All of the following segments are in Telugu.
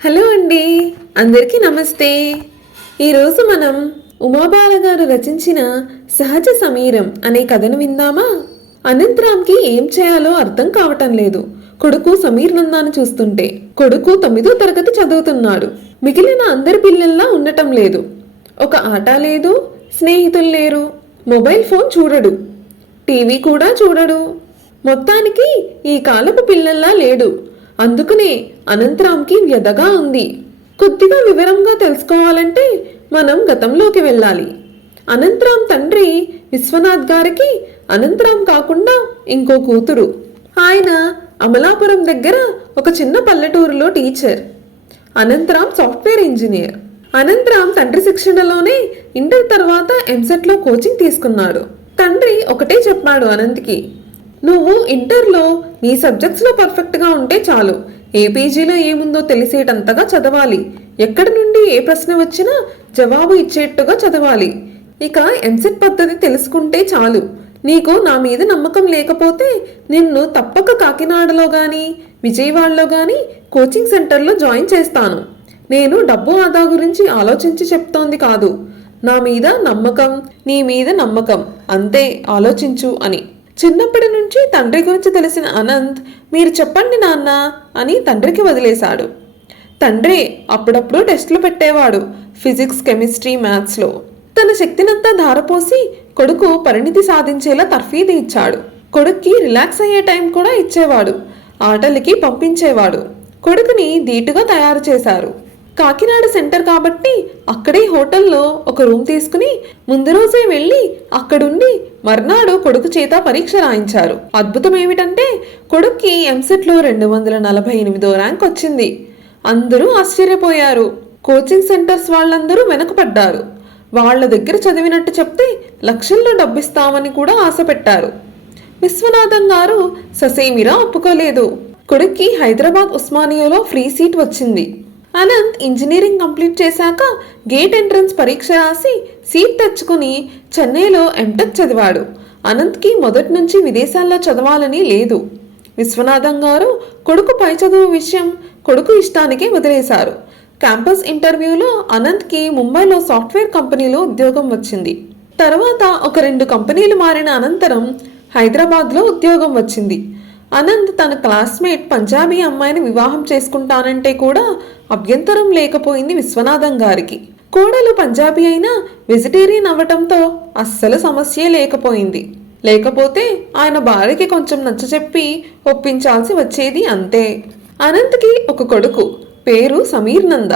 హలో అండి. అందరికీ నమస్తే. ఈరోజు మనం ఉమాబాల గారు రచించిన సహజ సమీరం అనే కథను విందామా? అనంతరామ్కి ఏం చేయాలో అర్థం కావటం లేదు. కొడుకు సమీర్ నందాను చూస్తుంటే కొడుకు తొమ్మిదో తరగతి చదువుతున్నాడు. మిగిలిన అందరి పిల్లల్లా ఉండటం లేదు. ఒక ఆట లేదు స్నేహితులు లేరు మొబైల్ ఫోన్ చూడడు టీవీ కూడా చూడడు. మొత్తానికి ఈ కాలపు పిల్లల్లా లేడు. అందుకనే అనంతరాంకి వ్యధగా ఉంది. కొద్దిగా వివరంగా తెలుసుకోవాలంటే మనం గతంలోకి వెళ్ళాలి. అనంతరాం తండ్రి విశ్వనాథ్ గారికి అనంతరాం కాకుండా ఇంకో కూతురు. ఆయన అమలాపురం దగ్గర ఒక చిన్న పల్లెటూరులో teacher. Anantharam software engineer. Anantharam తండ్రి శిక్షణలోనే ఇంటర్ తర్వాత ఎంసెట్లో కోచింగ్ తీసుకున్నాడు. తండ్రి ఒకటే చెప్పాడు అనంత్కి. నువ్వు ఇంటర్లో నీ సబ్జెక్ట్స్లో పర్ఫెక్ట్గా ఉంటే చాలు. ఏ పేజీలో ఏముందో తెలిసేటంతగా చదవాలి. ఎక్కడి నుండి ఏ ప్రశ్న వచ్చినా జవాబు ఇచ్చేట్టుగా చదవాలి. ఇక ఎంసెట్ పద్ధతి తెలుసుకుంటే చాలు. నీకు నా మీద నమ్మకం లేకపోతే నిన్ను తప్పక కాకినాడలో కానీ విజయవాడలో కానీ కోచింగ్ సెంటర్లో జాయిన్ చేస్తాను. నేను డబ్బు ఆదా గురించి ఆలోచించి చెప్తోంది కాదు. నా మీద నమ్మకం నీ మీద నమ్మకం. అంతే ఆలోచించు అని. చిన్నప్పటి నుంచి తండ్రి గురించి తెలిసిన అనంత్ మీరు చెప్పండి నాన్న అని తండ్రికి వదిలేశాడు. తండ్రి అప్పుడప్పుడు టెస్టులు పెట్టేవాడు ఫిజిక్స్ కెమిస్ట్రీ మ్యాథ్స్లో. తన శక్తినంతా ధారపోసి కొడుకు పరిణితి సాధించేలా తర్ఫీదు ఇచ్చాడు. కొడుక్కి రిలాక్స్ అయ్యే టైం కూడా ఇచ్చేవాడు ఆటలకి పంపించేవాడు. కొడుకుని ధీటుగా తయారు చేశారు. కాకినాడ సెంటర్ కాబట్టి అక్కడే హోటల్లో ఒక రూమ్ తీసుకుని ముందు రోజే వెళ్ళి అక్కడుండి మర్నాడు కొడుకు చేత పరీక్ష రాయించారు. అద్భుతం ఏమిటంటే కొడుక్కి ఎంసెట్లో రెండు వందల నలభై ఎనిమిదో ర్యాంక్ వచ్చింది. అందరూ ఆశ్చర్యపోయారు. కోచింగ్ సెంటర్స్ వాళ్ళందరూ వెనకపడ్డారు. వాళ్ళ దగ్గర చదివినట్టు చెప్తే లక్షల్లో డబ్బిస్తామని కూడా ఆశ పెట్టారు విశ్వనాథం గారు ససేమిరా ఒప్పుకోలేదు. కొడుక్కి హైదరాబాద్ ఉస్మానియాలో ఫ్రీ సీట్ వచ్చింది. అనంత్ ఇంజనీరింగ్ కంప్లీట్ చేశాక గేట్ ఎంట్రన్స్ పరీక్ష రాసి సీట్ తెచ్చుకుని చెన్నైలో ఎంటెక్ చదివాడు. అనంత్కి మొదటి నుంచి విదేశాల్లో చదవాలని లేదు. విశ్వనాథం గారు కొడుకు పై చదువు విషయం కొడుకు ఇష్టానికే వదిలేశారు. క్యాంపస్ ఇంటర్వ్యూలో అనంత్కి ముంబైలో సాఫ్ట్వేర్ కంపెనీలో ఉద్యోగం వచ్చింది. తర్వాత ఒక రెండు కంపెనీలు మారిన అనంతరం హైదరాబాద్లో ఉద్యోగం వచ్చింది. అనంత్ తన క్లాస్మేట్ పంజాబీ అమ్మాయిని వివాహం చేసుకుంటానంటే కూడా అభ్యంతరం లేకపోయింది విశ్వనాథం గారికి. కోడలు పంజాబీ అయినా వెజిటేరియన్ అవ్వటంతో అస్సలు సమస్యే లేకపోయింది. లేకపోతే ఆయన భార్యకి కొంచెం నచ్చచెప్పి ఒప్పించాల్సి వచ్చేది అంతే. అనంత్కి ఒక కొడుకు పేరు సమీర్ నంద.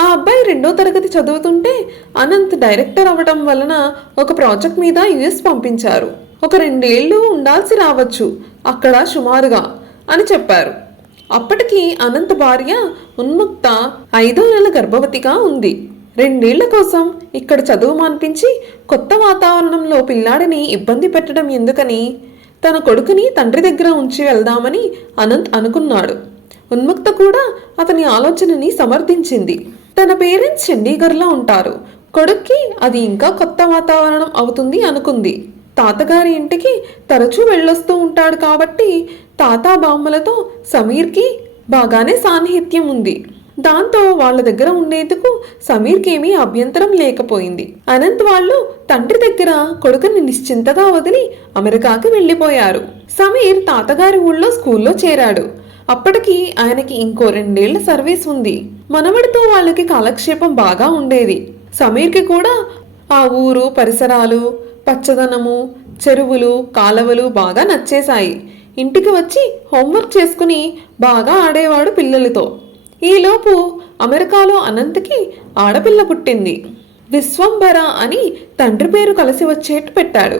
ఆ అబ్బాయి రెండో తరగతి చదువుతుంటే అనంత్ డైరెక్టర్ అవ్వటం వలన ఒక ప్రాజెక్ట్ మీద యుఎస్ పంపించారు. ఒక రెండేళ్ళు ఉండాల్సి రావచ్చు. అక్కడ సుమారుగా అని చెప్పారు. అప్పటికి అనంత్ భార్య ఉన్ముక్త ఐదో నెల గర్భవతిగా ఉంది. రెండేళ్ళ కోసం ఇక్కడ చదువు మాన్పించి కొత్త వాతావరణంలో పిల్లాడిని ఇబ్బంది పెట్టడం ఎందుకని? తన కొడుకుని తండ్రి దగ్గర ఉంచి వెళ్దామని అనంత్ అనుకున్నాడు. ఉన్ముక్త కూడా అతని ఆలోచనని సమర్థించింది. తన పేరెంట్స్ చండీగఢ్లో ఉంటారు. కొడుక్కి అది ఇంకా కొత్త వాతావరణం అవుతుంది అనుకుంది. తాతగారి ఇంటికి తరచూ వెళ్ళొస్తూ ఉంటాడు కాబట్టి తాతా బామ్మలతో సమీర్కి బాగానే సాన్నిహిత్యం ఉంది. దాంతో వాళ్ళ దగ్గర ఉండేందుకు సమీర్కి ఏమీ అభ్యంతరం లేకపోయింది. అనంత్ వాళ్ళు తండ్రి దగ్గర కొడుకుని నిశ్చింతగా వదిలి అమెరికాకి వెళ్ళిపోయారు. సమీర్ తాతగారి ఊళ్ళో స్కూల్లో చేరాడు. అప్పటికి ఆయనకి ఇంకో రెండేళ్ళ సర్వీస్ ఉంది. మనవడితో వాళ్ళకి కాలక్షేపం బాగా ఉండేది. సమీర్కి కూడా ఆ ఊరు పరిసరాలు పచ్చదనము చెరువులు కాలవలు బాగా నచ్చేశాయి. ఇంటికి వచ్చి హోంవర్క్ చేసుకుని బాగా ఆడేవాడు పిల్లలతో. ఈలోపు అమెరికాలో అనంత్కి ఆడపిల్ల పుట్టింది. విశ్వంభర అని తండ్రి పేరు కలిసి వచ్చేట్టు పెట్టాడు.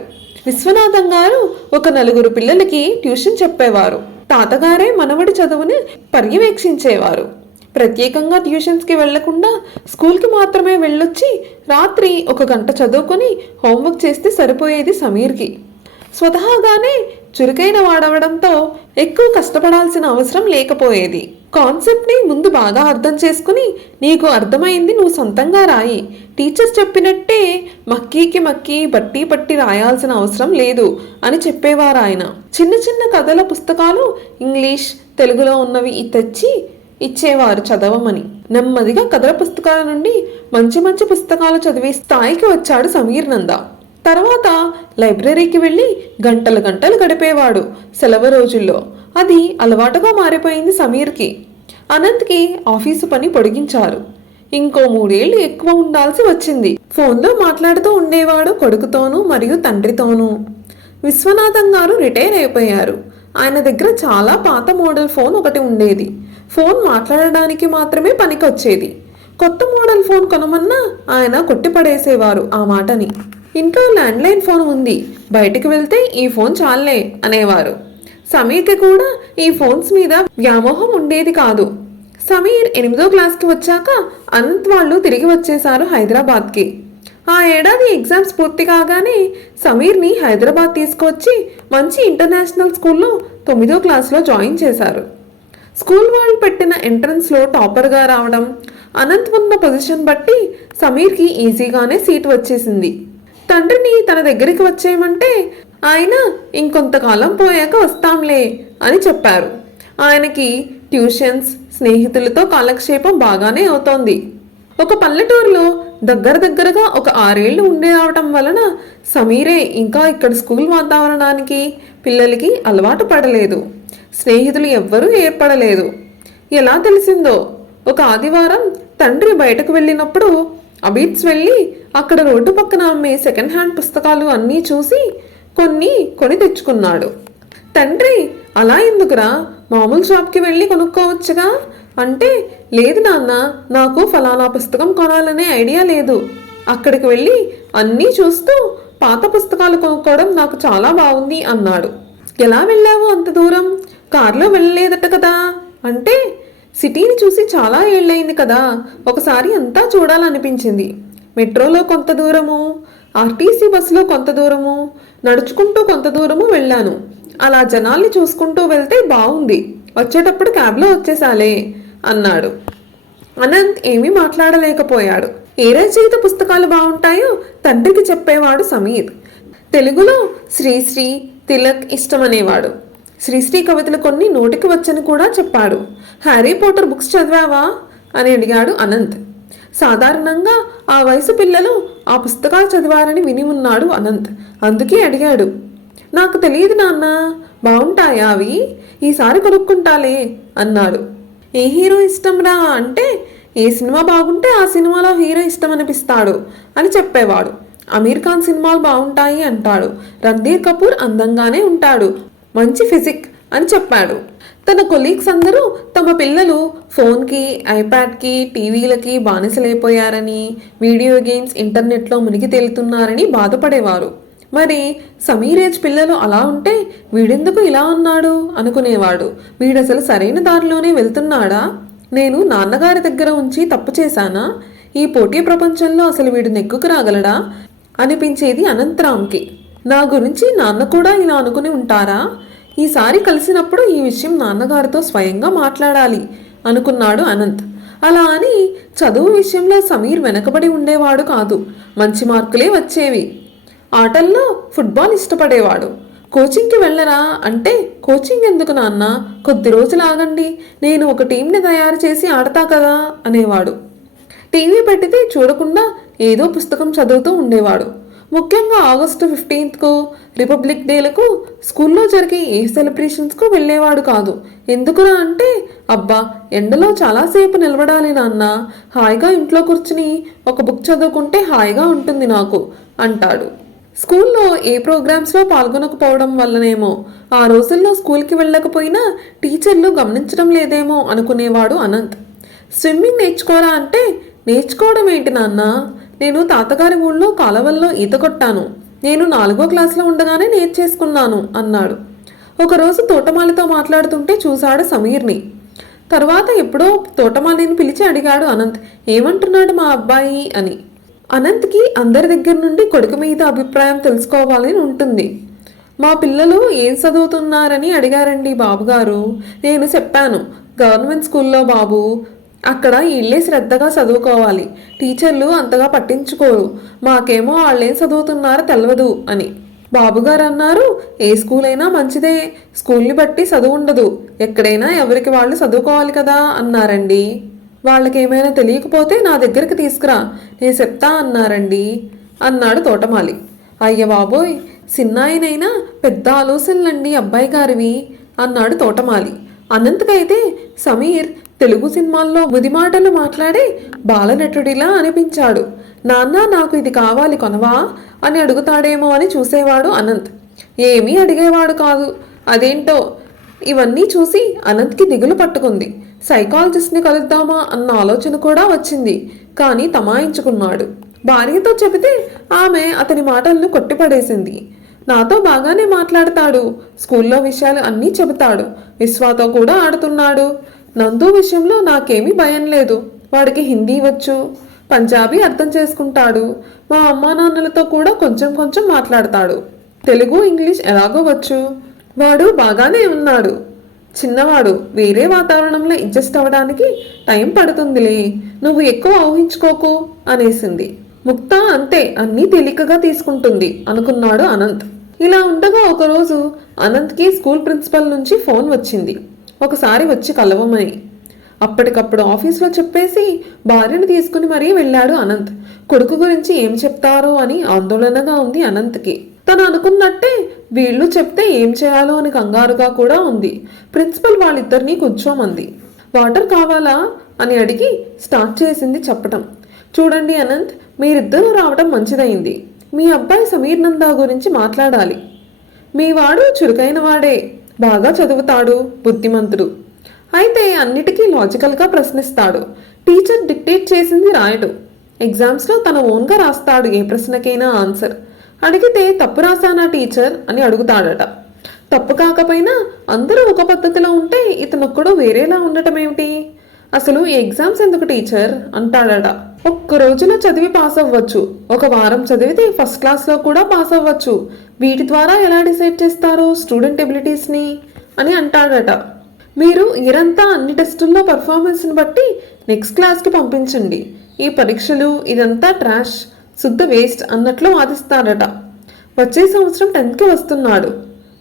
విశ్వనాథం గారు ఒక నలుగురు పిల్లలకి ట్యూషన్ చెప్పేవారు. తాతగారే మనవడి చదువుని పర్యవేక్షించేవారు. ప్రత్యేకంగా ట్యూషన్స్కి వెళ్ళకుండా స్కూల్కి మాత్రమే వెళ్ళొచ్చి రాత్రి ఒక గంట చదువుకొని హోంవర్క్ చేస్తే సరిపోయేది సమీర్కి. స్వతహాగానే చురుకైన వాడవడంతో ఎక్కువ కష్టపడాల్సిన అవసరం లేకపోయేది. కాన్సెప్ట్ని ముందు బాగా అర్థం చేసుకుని నీకు అర్థమైంది నువ్వు సొంతంగా రాయి. టీచర్స్ చెప్పినట్టే మక్కీకి మక్కీ బట్టి పట్టి రాయాల్సిన అవసరం లేదు అని చెప్పేవారు ఆయన చిన్న చిన్న కథల పుస్తకాలు ఇంగ్లీష్ తెలుగులో ఉన్నవి తెచ్చి ఇచ్చేవారు చదవమని. నెమ్మదిగా కథల పుస్తకాల నుండి మంచి మంచి పుస్తకాలు చదివే స్థాయికి వచ్చాడు సమీర్ నంద. తర్వాత లైబ్రరీకి వెళ్ళి గంటలు గంటలు గడిపేవాడు సెలవు రోజుల్లో. అది అలవాటుగా మారిపోయింది సమీర్కి. అనంత్కి ఆఫీసు పని పొడిగించారు. ఇంకో మూడేళ్ళు ఎక్కువ ఉండాల్సి వచ్చింది. ఫోన్లో మాట్లాడుతూ ఉండేవాడు కొడుకుతోనూ మరియు తండ్రితోనూ. విశ్వనాథం గారు రిటైర్ అయిపోయారు. ఆయన దగ్గర చాలా పాత మోడల్ ఫోన్ ఒకటి ఉండేది. ఫోన్ మాట్లాడడానికి మాత్రమే పనికొచ్చేది. కొత్త మోడల్ ఫోన్ కొనమన్నా ఆయన కొట్టిపడేసేవారు ఆ మాటని. ఇంట్లో ల్యాండ్లైన్ ఫోన్ ఉంది. బయటికి వెళ్తే ఈ ఫోన్ చాలే అనేవారు. సమీర్కి కూడా ఈ ఫోన్స్ మీద వ్యామోహం ఉండేది కాదు. సమీర్ ఎనిమిదో క్లాస్కి వచ్చాక అనంత్ వాళ్ళు తిరిగి వచ్చేశారు హైదరాబాద్కి. ఆ ఏడాది ఎగ్జామ్స్ పూర్తి కాగానే సమీర్ని హైదరాబాద్ తీసుకొచ్చి మంచి ఇంటర్నేషనల్ స్కూల్లో తొమ్మిదో క్లాస్లో జాయిన్ చేశారు. స్కూల్ వాళ్ళు పెట్టిన ఎంట్రన్స్లో టాపర్గా రావడం అనంత్ ఉన్న పొజిషన్ బట్టి సమీర్కి ఈజీగానే సీట్ వచ్చేసింది. తండ్రిని తన దగ్గరికి వచ్చేయమంటే ఆయన ఇంకొంతకాలం పోయాక వస్తాంలే అని చెప్పారు. ఆయనకి ట్యూషన్స్ స్నేహితులతో కాలక్షేపం బాగానే అవుతోంది. ఒక పల్లెటూరులో దగ్గర దగ్గరగా ఒక ఆరేళ్ళు ఉండే వలన సమీరే ఇంకా ఇక్కడ స్కూల్ వాతావరణానికి పిల్లలకి అలవాటు పడలేదు. స్నేహితులు ఎవ్వరూ ఏర్పడలేదు. ఎలా తెలిసిందో ఒక ఆదివారం తండ్రి బయటకు వెళ్ళినప్పుడు అబీట్స్ వెళ్ళి అక్కడ రోడ్డు పక్కన అమ్మే సెకండ్ హ్యాండ్ పుస్తకాలు అన్నీ చూసి కొన్ని కొని తెచ్చుకున్నాడు. తండ్రి అలా ఎందుకురా? మామూలు షాప్కి వెళ్ళి కొనుక్కోవచ్చుగా? అంటే లేదు నాన్న నాకు ఫలానా పుస్తకం కొనాలనే ఐడియా లేదు. అక్కడికి వెళ్ళి అన్నీ చూస్తూ పాత పుస్తకాలు కొనుక్కోవడం నాకు చాలా బాగుంది అన్నాడు. ఎలా వెళ్ళావు అంత దూరం? కారులో వెళ్ళలేదట కదా? అంటే సిటీని చూసి చాలా ఏళ్ళయింది కదా? ఒకసారి అంతా చూడాలనిపించింది. మెట్రోలో కొంత దూరము ఆర్టీసీ బస్సులో కొంత దూరము నడుచుకుంటూ కొంత దూరము వెళ్ళాను. అలా జనాల్ని చూసుకుంటూ వెళ్తే బాగుంది. వచ్చేటప్పుడు క్యాబ్లో వచ్చేసాలే. అన్నాడు. అనంత్ ఏమీ మాట్లాడలేకపోయాడు. ఏ రచయిత పుస్తకాలు బాగుంటాయో తండ్రికి చెప్పేవాడు సమీర్. తెలుగులో శ్రీశ్రీ తిలక్ ఇష్టమనేవాడు. శ్రీశ్రీ కవితలు కొన్ని నోటికి వచ్చని కూడా చెప్పాడు. హ్యారీ పోటర్ బుక్స్ చదివావా? అని అడిగాడు అనంత్. సాధారణంగా ఆ వయసు పిల్లలు ఆ పుస్తకాలు చదివారని విని ఉన్నాడు అనంత్. అందుకే అడిగాడు. నాకు తెలియదు నాన్న బాగుంటాయా అవి? ఈసారి కొనుక్కుంటాలే అన్నాడు. ఏ హీరో ఇష్టంరా అంటే ఏ సినిమా బాగుంటే ఆ సినిమాలో హీరో ఇష్టం అనిపిస్తాడు అని చెప్పేవాడు. అమీర్ ఖాన్ సినిమాలు బాగుంటాయి అంటాడు. రణధీర్ కపూర్ అందంగానే ఉంటాడు. మంచి ఫిజిక్ అని చెప్పాడు. తన కొలీగ్స్ అందరూ తమ పిల్లలు ఫోన్కి ఐప్యాడ్కి టీవీలకి బానిసలైపోయారని వీడియో గేమ్స్ ఇంటర్నెట్లో మునిగి తేలుతున్నారని బాధపడేవారు. మరి సమీర్ ఏజ్ పిల్లలు అలా ఉంటే వీడెందుకు ఇలా ఉన్నాడు? అనుకునేవాడు. వీడసలు సరైన దారిలోనే వెళ్తున్నాడా? నేను నాన్నగారి దగ్గర ఉంచి తప్పు చేశానా? ఈ పోటీ ప్రపంచంలో అసలు వీడు నెక్కుకు రాగలడా? అనిపించేది అనంతరామ్కి నా గురించి నాన్న కూడా ఇలా అనుకుని ఉంటారా? ఈసారి కలిసినప్పుడు ఈ విషయం నాన్నగారితో స్వయంగా మాట్లాడాలి అనుకున్నాడు అనంత్. అలా అని చదువు విషయంలో సమీర్ వెనకబడి ఉండేవాడు కాదు. మంచి మార్కులే వచ్చేవి. ఆటల్లో ఫుట్బాల్ ఇష్టపడేవాడు. కోచింగ్కి వెళ్ళరా? అంటే కోచింగ్ ఎందుకు నాన్న? కొద్ది రోజులు ఆగండి. నేను ఒక టీంని తయారు చేసి ఆడతా కదా? అనేవాడు. టీవీ పెట్టితే చూడకుండా ఏదో పుస్తకం చదువుతూ ఉండేవాడు. ముఖ్యంగా ఆగస్టు ఫిఫ్టీన్త్కు రిపబ్లిక్ డేలకు స్కూల్లో జరిగే ఏ సెలబ్రేషన్స్కు వెళ్ళేవాడు కాదు. ఎందుకురా అంటే అబ్బా ఎండలో చాలాసేపు నిలబడాలి నాన్న. హాయిగా ఇంట్లో కూర్చుని ఒక బుక్ చదువుకుంటే హాయిగా ఉంటుంది నాకు అంటాడు. స్కూల్లో ఏ ప్రోగ్రామ్స్లో పాల్గొనకపోవడం వల్లనేమో? ఆ రోజుల్లో స్కూల్కి వెళ్ళకపోయినా టీచర్లు గమనించడం లేదేమో అనుకునేవాడు అనంత్. స్విమ్మింగ్ నేర్చుకోరా అంటే నేర్చుకోవడం ఏంటి నాన్న? నేను తాతగారి ఊళ్ళో కాలవల్లో ఈత కొట్టాను. నేను నాలుగో క్లాస్లో ఉండగానే నేర్చేసుకున్నాను అన్నాడు. ఒకరోజు తోటమాలితో మాట్లాడుతుంటే చూశాడు సమీర్ని. తర్వాత ఎప్పుడో తోటమాలిని పిలిచి అడిగాడు అనంత్ ఏమంటున్నాడు మా అబ్బాయి? అని. అనంత్కి అందరి దగ్గర నుండి కొడుకు మీద అభిప్రాయం తెలుసుకోవాలని ఉంటుంది. మా పిల్లలు ఏం చదువుతున్నారని అడిగారండి బాబుగారు. నేను చెప్పాను గవర్నమెంట్ స్కూల్లో బాబు అక్కడ వీళ్ళే శ్రద్ధగా చదువుకోవాలి. టీచర్లు అంతగా పట్టించుకోరు. మాకేమో వాళ్ళేం చదువుతున్నారో తెలియదు అని. బాబుగారు అన్నారు ఏ స్కూల్ అయినా మంచిదే. స్కూల్ని బట్టి చదువు ఉండదు. ఎక్కడైనా ఎవరికి వాళ్ళు చదువుకోవాలి కదా అన్నారండి. వాళ్ళకి ఏమైనా తెలియకపోతే నా దగ్గరికి తీసుకురా. నేను చెప్తా అన్నారండి అన్నాడు తోటమాలి. అయ్య బాబోయ్ సిన్నాయనైనా పెద్ద ఆలోచనలండి అబ్బాయి గారివి అన్నాడు తోటమాలి. అనంతకైతే సమీర్ తెలుగు సినిమాల్లో ముదిమాటలు మాట్లాడే బాలనటుడిలా అనిపించాడు. నాన్న నాకు ఇది కావాలి కొనవా? అని అడుగుతాడేమో అని చూసేవాడు అనంత్. ఏమీ అడిగేవాడు కాదు. అదేంటో ఇవన్నీ చూసి అనంత్కి దిగులు పట్టుకుంది. సైకాలజిస్ట్ని కలుద్దామా అన్న ఆలోచన కూడా వచ్చింది. కానీ తమాయించుకున్నాడు. భార్యతో చెబితే ఆమె అతని మాటలను కొట్టిపడేసింది. నాతో బాగానే మాట్లాడతాడు. స్కూల్లో విషయాలు అన్నీ చెబుతాడు. విశ్వాతో కూడా ఆడుతున్నాడు. నందు విషయంలో నాకేమీ భయం లేదు. వాడికి హిందీ వచ్చు. పంజాబీ అర్థం చేసుకుంటాడు. మా అమ్మా నాన్నలతో కూడా కొంచెం కొంచెం మాట్లాడతాడు. తెలుగు ఇంగ్లీష్ ఎలాగో వచ్చు. వాడు బాగానే ఉన్నాడు. చిన్నవాడు వేరే వాతావరణంలో అడ్జస్ట్ అవ్వడానికి టైం పడుతుందిలే. నువ్వు ఎక్కువ ఊహించుకోకు అనేసింది. ముక్త అంతే అన్నీ తేలికగా తీసుకుంటుంది అనుకున్నాడు అనంత్. ఇలా ఉండగా ఒకరోజు అనంత్కి స్కూల్ ప్రిన్సిపల్ నుంచి ఫోన్ వచ్చింది. ఒకసారి వచ్చి కలవమని. అప్పటికప్పుడు ఆఫీస్లో చెప్పేసి భార్యను తీసుకుని మరీ వెళ్ళాడు అనంత్. కొడుకు గురించి ఏం చెప్తారో అని ఆందోళనగా ఉంది అనంత్కి. తను అనుకున్నట్టే వీళ్ళు చెప్తే ఏం చేయాలో అని కంగారుగా కూడా ఉంది. ప్రిన్సిపల్ వాళ్ళిద్దరినీ కూర్చోమంది. వాటర్ కావాలా? అని అడిగి స్టార్ట్ చేసింది చెప్పటం. చూడండి అనంత్ మీరిద్దరూ రావడం మంచిదైంది మీ అబ్బాయి సమీర్ నందా గురించి మాట్లాడాలి. మీ వాడు చురుకైన వాడే బాగా చదువుతాడు బుద్ధిమంతుడు. అయితే అన్నిటికీ లాజికల్గా ప్రశ్నిస్తాడు. టీచర్ డిక్టేట్ చేసింది రాయడు. ఎగ్జామ్స్లో తన ఓన్గా రాస్తాడు ఏ ప్రశ్నకైనా ఆన్సర్. అడిగితే తప్పు రాశానా టీచర్ అని అడుగుతాడట. తప్పు కాకపోయినా అందరూ ఒక పద్ధతిలో ఉంటే ఇతనొక్కడు వేరేలా ఉండటం ఏమిటి అసలు ఎగ్జామ్స్ ఎందుకు టీచర్? అంటాడట. ఒక్క రోజులో చదివి పాస్ అవ్వచ్చు. ఒక వారం చదివితే ఫస్ట్ క్లాస్లో కూడా పాస్ అవ్వచ్చు. వీటి ద్వారా ఎలా డిసైడ్ చేస్తారు స్టూడెంట్ ఎబిలిటీస్ని? అని అంటాడట. మీరు ఇరంతా అన్ని టెస్టుల్లో పర్ఫార్మెన్స్ని బట్టి నెక్స్ట్ క్లాస్కి పంపించండి. ఈ పరీక్షలు ఇదంతా ట్రాష్. శుద్ధ వేస్ట్ అన్నట్లు వాదిస్తాడట. వచ్చే సంవత్సరం టెన్త్కి వస్తున్నాడు.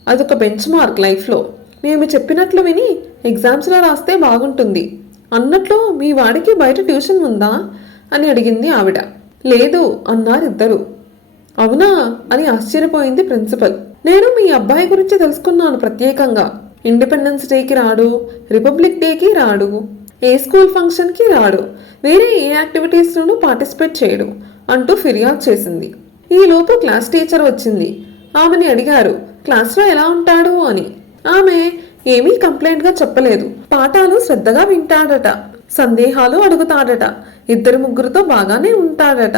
అదొక బెంచ్ మార్క్ లైఫ్లో. మేము చెప్పినట్లు విని ఎగ్జామ్స్లో రాస్తే బాగుంటుంది. అన్నట్లు మీ వాడికి బయట ట్యూషన్ ఉందా? అని అడిగింది ఆవిడ. లేదు అన్నారిద్దరు. అవునా? అని ఆశ్చర్యపోయింది ప్రిన్సిపల్. నేను మీ అబ్బాయి గురించి తెలుసుకున్నాను ప్రత్యేకంగా. ఇండిపెండెన్స్ డేకి రాడు రిపబ్లిక్ డేకి రాడు ఏ స్కూల్ ఫంక్షన్కి రాడు వేరే ఏ యాక్టివిటీస్లోనూ పార్టిసిపేట్ చేయడు. అంటూ ఫిర్యాదు చేసింది. ఈలోపు క్లాస్ టీచర్ వచ్చింది. ఆమెని అడిగారు క్లాస్లో ఎలా ఉంటాడు? అని. ఆమె ఏమీ కంప్లైంట్గా చెప్పలేదు. పాఠాలు శ్రద్ధగా వింటాడట. సందేహాలు అడుగుతాడట. ఇద్దరు ముగ్గురుతో బాగానే ఉంటాడట.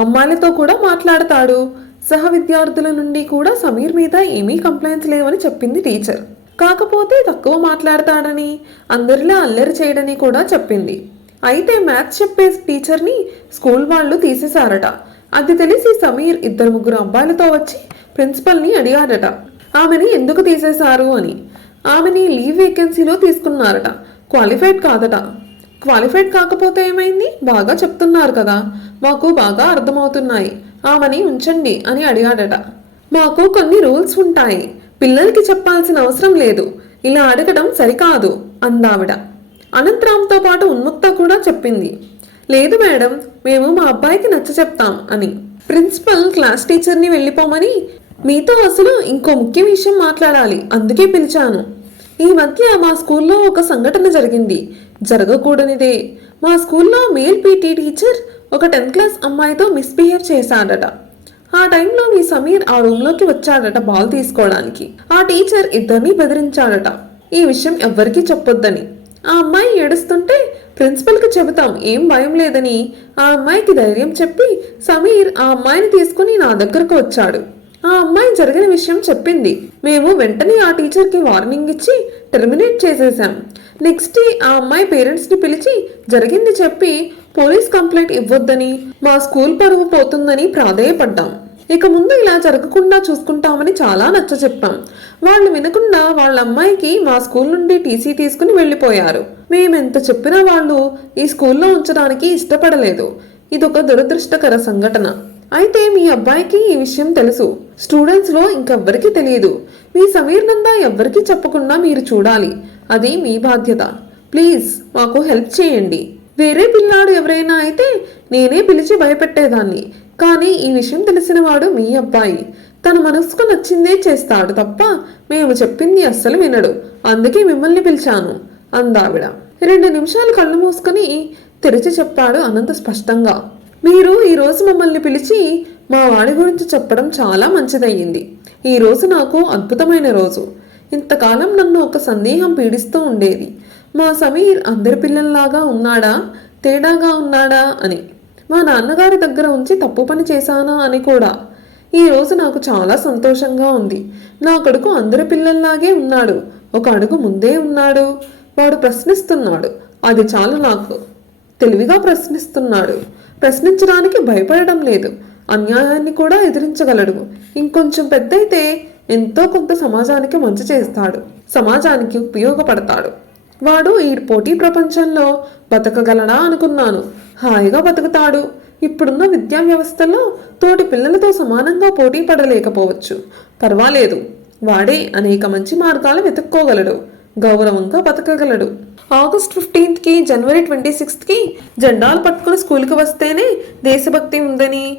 అమ్మాయిలతో కూడా మాట్లాడతాడు. సహ విద్యార్థుల నుండి కూడా సమీర్ మీద ఏమీ కంప్లైంట్స్ లేవని చెప్పింది టీచర్. కాకపోతే తక్కువ మాట్లాడతాడని అందరిలా అల్లరి చేయడని కూడా చెప్పింది. అయితే మ్యాథ్స్ చెప్పే టీచర్ని స్కూల్ వాళ్ళు తీసేశారట. అది తెలిసి సమీర్ ఇద్దరు ముగ్గురు అబ్బాయిలతో వచ్చి ప్రిన్సిపల్ని అడిగాడట ఆమెని ఎందుకు తీసేశారు అని. ఆమెని లీవ్ వేకెన్సీలో తీసుకున్నారట. క్వాలిఫైడ్ కాదట. క్వాలిఫైడ్ కాకపోతే ఏమైంది? బాగా చెప్తున్నారు కదా. మాకు బాగా అర్థమవుతున్నాయి. ఆమెని ఉంచండి అని అడిగాడట. మాకు కొన్ని రూల్స్ ఉంటాయి. పిల్లలకి చెప్పాల్సిన అవసరం లేదు. ఇలా అడగడం సరికాదు అందావిడ. అనంతరామ్తో పాటు ఉన్ముక్త కూడా చెప్పింది. లేదు మేడం మేము మా అబ్బాయికి నచ్చ చెప్తాం అని. ప్రిన్సిపల్ క్లాస్ టీచర్ని వెళ్ళిపోమని మీతో అసలు ఇంకో ముఖ్య విషయం మాట్లాడాలి అందుకే పిలిచాను. ఈ మధ్య మా స్కూల్లో ఒక సంఘటన జరిగింది. జరగకూడనిదే. మా స్కూల్లో మేల్ పీటీ టీచర్ ఒక టెన్త్ క్లాస్ అమ్మాయితో మిస్బిహేవ్ చేశాడట. ఆ టైంలో మీ సమీర్ ఆ రూమ్లోకి వచ్చాడట బాల్ తీసుకోవడానికి. ఆ టీచర్ ఇద్దరిని బెదిరించాడట. ఈ విషయం ఎవ్వరికీ చెప్పొద్దని. ఆ అమ్మాయి ఏడుస్తుంటే ప్రిన్సిపల్కి చెబుతాం ఏం భయం లేదని. ఆ అమ్మాయికి ధైర్యం చెప్పి సమీర్ ఆ అమ్మాయిని తీసుకుని నా దగ్గరకు వచ్చాడు. ఆ అమ్మాయి జరిగిన విషయం చెప్పింది. మేము వెంటనే ఆ టీచర్కి వార్నింగ్ ఇచ్చి టెర్మినేట్ చేసేసాం నెక్స్ట్ ఆ అమ్మాయి పేరెంట్స్ని పిలిచి జరిగింది చెప్పి పోలీస్ కంప్లైంట్ ఇవ్వొద్దని మా స్కూల్ పరువు పోతుందని ప్రాధేయపడ్డాం. ఇక ముందు ఇలా జరగకుండా చూసుకుంటామని చాలా నచ్చ చెప్పాం. వాళ్ళు వినకుండా వాళ్ళ అమ్మాయికి మా స్కూల్ నుండి టీసీ తీసుకుని వెళ్ళిపోయారు. మేమెంత చెప్పినా వాళ్ళు ఈ స్కూల్లో ఉంచడానికి ఇష్టపడలేదు. ఇదొక దురదృష్టకర సంఘటన. అయితే మీ అబ్బాయికి ఈ విషయం తెలుసు. స్టూడెంట్స్లో ఇంకెవ్వరికీ తెలియదు. మీ సమీర్నందా ఎవ్వరికీ చెప్పకుండా మీరు చూడాలి. అది మీ బాధ్యత. ప్లీజ్ మాకు హెల్ప్ చేయండి. వేరే పిల్లాడు ఎవరైనా అయితే నేనే పిలిచి భయపెట్టేదాన్ని. కానీ ఈ విషయం తెలిసినవాడు మీ అబ్బాయి. తన మనసుకు నచ్చిందే చేస్తాడు తప్ప మేము చెప్పింది అస్సలు వినడు. అందుకే మిమ్మల్ని పిలిచాను అందావిడ. రెండు నిమిషాలు కళ్ళు మూసుకొని తెరిచి చెప్పాడు అనంత స్పష్టంగా. మీరు ఈ రోజు మమ్మల్ని పిలిచి మా వాడి గురించి చెప్పడం చాలా మంచిదయ్యింది. ఈ రోజు నాకు అద్భుతమైన రోజు. ఇంతకాలం నన్ను ఒక సందేహం పీడిస్తూ ఉండేది. మా సమీర్ అందరి పిల్లల్లాగా ఉన్నాడా? తేడాగా ఉన్నాడా? అని. మా నాన్నగారి దగ్గర ఉంచి తప్పు పని చేశానా అని కూడా. ఈ రోజు నాకు చాలా సంతోషంగా ఉంది. నా కొడుకు అందరి పిల్లల్లాగే ఉన్నాడు. ఒక అడుగు ముందే ఉన్నాడు. వాడు ప్రశ్నిస్తున్నాడు. అది చాలు నాకు. తెలివిగా ప్రశ్నిస్తున్నాడు. ప్రశ్నించడానికి భయపడడం లేదు. అన్యాయాన్ని కూడా ఎదిరించగలడు. ఇంకొంచెం పెద్దయితే ఎంతో కొంత సమాజానికి మంచి చేస్తాడు. సమాజానికి ఉపయోగపడతాడు. వాడు ఈ పోటీ ప్రపంచంలో బతకగలడా అనుకున్నాను. హాయిగా బతుకుతాడు. ఇప్పుడున్న విద్యా వ్యవస్థలో తోటి పిల్లలతో సమానంగా పోటీ పడలేకపోవచ్చు. పర్వాలేదు. వాడే అనేక మంచి మార్గాలు వెతుక్కోగలడు. గౌరవంగా బతకగలడు. ఆగస్ట్ ఫిఫ్టీన్త్కి జనవరి ట్వంటీ సిక్స్త్కి జెండాలు పట్టుకుని స్కూల్కి వస్తేనే దేశభక్తి ఉందని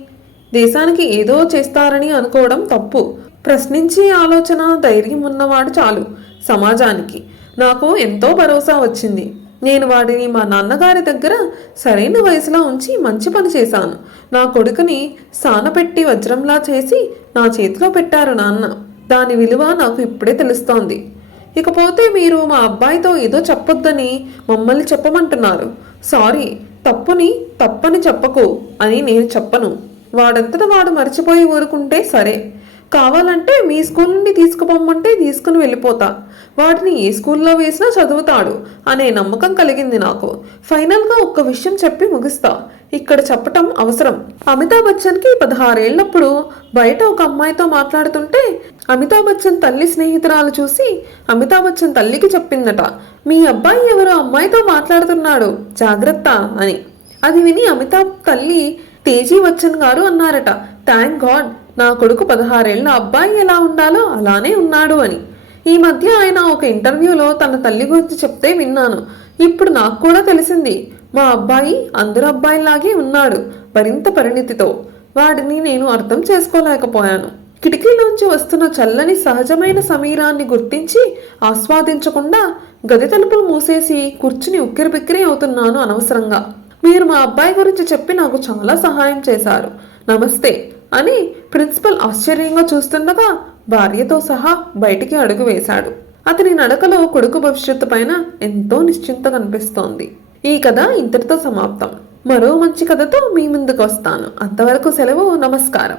దేశానికి ఏదో చేస్తారని అనుకోవడం తప్పు. ప్రశ్నించే ఆలోచన ధైర్యం ఉన్నవాడు చాలు. సమాజానికి. నాకు ఎంతో భరోసా వచ్చింది. నేను వాడిని మా నాన్నగారి దగ్గర సరైన వయసులో ఉంచి మంచి పని చేశాను. నా కొడుకుని సానపెట్టి వజ్రంలా చేసి నా చేతిలో పెట్టారు నాన్న. దాని విలువ నాకు ఇప్పుడే తెలుస్తోంది. ఇకపోతే మీరు మా అబ్బాయితో ఏదో చెప్పొద్దని మమ్మల్ని చెప్పమంటున్నారు. సారీ తప్పుని తప్పని చెప్పకు అని నేను చెప్పను. వాడంతట వాడు మర్చిపోయి ఊరుకుంటే సరే. కావాలంటే మీ స్కూల్ నుండి తీసుకుపోమ్మంటే తీసుకుని వెళ్ళిపోతా. వాటిని ఏ స్కూల్లో వేసినా చదువుతాడు అనే నమ్మకం కలిగింది నాకు. ఫైనల్గా ఒక్క విషయం చెప్పి ముగిస్తా. ఇక్కడ చెప్పటం అవసరం. అమితాబ్ బచ్చన్కి పదహారేళ్ళప్పుడు బయట ఒక అమ్మాయితో మాట్లాడుతుంటే అమితాబ్ బచ్చన్ తల్లి స్నేహితురాలు చూసి అమితాబ్ బచ్చన్ తల్లికి చెప్పిందట మీ అబ్బాయి ఎవరో అమ్మాయితో మాట్లాడుతున్నాడు జాగ్రత్త అని. అది విని అమితాబ్ తల్లి తేజీ బచ్చన్ గారు అన్నారట థ్యాంక్ గాడ్ నా కొడుకు పదహారేళ్ళ అబ్బాయి ఎలా ఉండాలో అలానే ఉన్నాడు అని. ఈ మధ్య ఆయన ఒక ఇంటర్వ్యూలో తన తల్లి గురించి చెప్తే విన్నాను. ఇప్పుడు నాకు కూడా తెలిసింది. మా అబ్బాయి అందరు అబ్బాయిలాగే ఉన్నాడు మరింత పరిణితితో. వాడిని నేను అర్థం చేసుకోలేకపోయాను. కిటికీలోంచి వస్తున్న చల్లని సహజమైన సమీరాన్ని గుర్తించి ఆస్వాదించకుండా గది తలుపులు మూసేసి కూర్చుని ఉక్కిరిబిక్కిరి అవుతున్నాను అనవసరంగా. మీరు మా అబ్బాయి గురించి చెప్పి నాకు చాలా సహాయం చేశారు. నమస్తే. అని ప్రిన్సిపల్ ఆశ్చర్యంగా చూస్తుండగా భార్యతో సహా బయటికి అడుగు వేశాడు. అతని నడకలో కొడుకు భవిష్యత్తు పైన ఎంతో నిశ్చింత కనిపిస్తోంది. ఈ కథ ఇంతటితో సమాప్తం. మరో మంచి కథతో మీ ముందుకు వస్తాను. అంతవరకు సెలవు నమస్కారం.